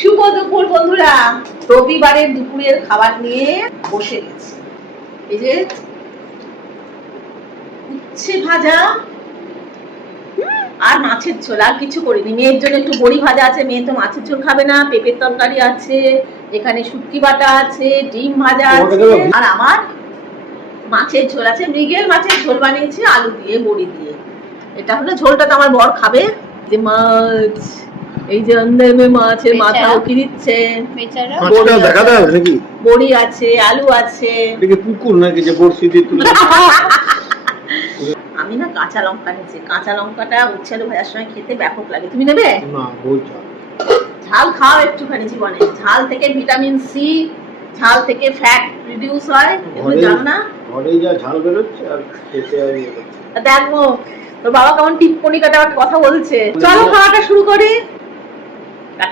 শুভ দুপুর বন্ধুরা, রবিবারের দুপুরের খাবার নিয়ে বসে গেছি। এই যে উচ্ছে ভাজা আর মাছের ঝোল, আর কিছু করিনি। মেয়ের জন্য একটু বড়ি ভাজা আছে, মেয়ে তো মাছের ঝোল খাবে না। পেঁপের তরকারি আছে, এখানে শুটকি বাটা আছে, ডিম ভাজা আছে, আর আমার মাছের ঝোল আছে। মৃগেল মাছের ঝোল বানিয়েছি আলু দিয়ে বড়ি দিয়ে। এটা হলো ঝোলটা, তো আমার বর খাবে। যে মাছ, এই যে অন্দরে মাছের মাথা উকি দিচ্ছে, বড়ি আছে, আলু আছে। পুকুর নাকি যে বড়শি দিয়ে তুলে? আমি না কাঁচা লঙ্কা নিয়েছি। কাঁচা লঙ্কাটা উচ্ছে আলু ভাজার সময় খেতে ব্যাপক লাগে। তুমি নেবে? না, বলছো ঝাল খাও একটুখানি জীবনে। ঝাল থেকে ভিটামিন সি, ঝাল থেকে ফ্যাট রিডিউস হয়, এগুলো জানো না? ঘরে যা ঝাল বেরোচ্ছে আর খেতে আর দেখো তোর বাবা কেমন টিপ্পনি কাটা কথা বলছে। চলো খাওয়াটা শুরু করি।